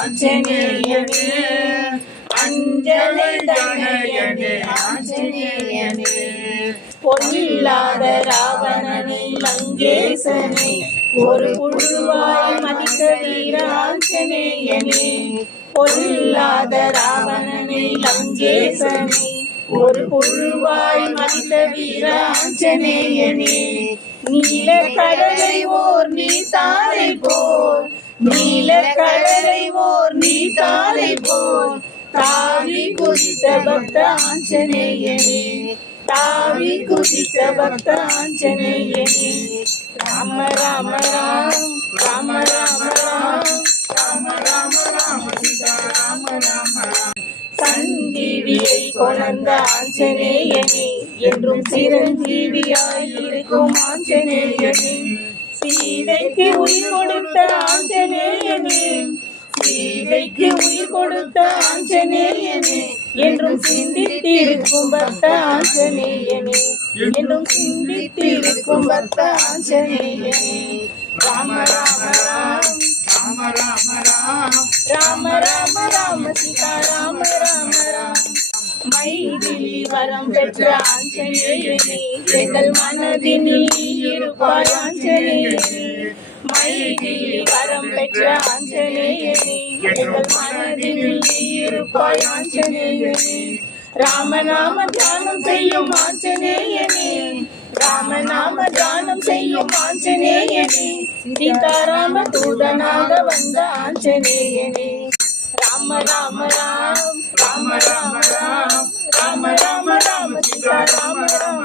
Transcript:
ஆஞ்சநேயனே அஞ்சலை தனையனே ஆஞ்சநேயனே பொல்லாத ராவணனை லங்கேசனை ஒரு புழுவாய் மதித்த வீர ஆஞ்சநேயனே பொல்லாத ராவணனை லங்கேசனை ஒரு புழுவாய் மதித்த வீர ஆஞ்சநேயனே நீல கடலை ஓர் நீர்த்தாரை போல் நீல கடலை ஓர் நீர்த்தாரை போல் தாவி குதித்த பக்த ஆஞ்சநேயனே தாவி குதித்த பக்த ஆஞ்சநேயனே ராம ராம ராம் ராம ராம ராம் ராம ராம ராம சீதா ராம ராம ராம் சஞ்சீவியை கொணர்ந்த ஆஞ்சநேயனே என்றும் சிரஞ்சீவியாய் இருக்கும் ஆஞ்சநேயனே சீதைக்கு உயிர் கொடுத்த ஆஞ்சநேயனே சீதைக்கு உயிர் கொடுத்த ஆஞ்சநேயனே என்றும் சிந்தித்திருக்கும் பக்த ஆஞ்சநேயனே என்றும் சிந்தித்திருக்கும் பக்த ஆஞ்சநேயனே ராம ராம ராம் ராம ராம ராம் ராம ராம ராம சீதா ராம ராம ராம் மைதிலி வரம் பெற்ற ஆஞ்சநேயனே எங்கள் மனதினில் இருப்பாய் ஆஞ்சநேயனே மைதிலி வரம் பெற்ற ஆஞ்சநேயனே எங்கள் மனதினில் இருப்பாய் ஆஞ்சநேயனே ராமநாம தியானம் செய்யும் ஆஞ்சநேயனே ராமநாம தியானம் செய்யும் ஆஞ்சநேயனே சீதாராம தூதனாக வந்த ஆஞ்சநேயனே ராம ராம ராம் ராம ராம ராம் ராம ராம ராம சீதா ராம ராம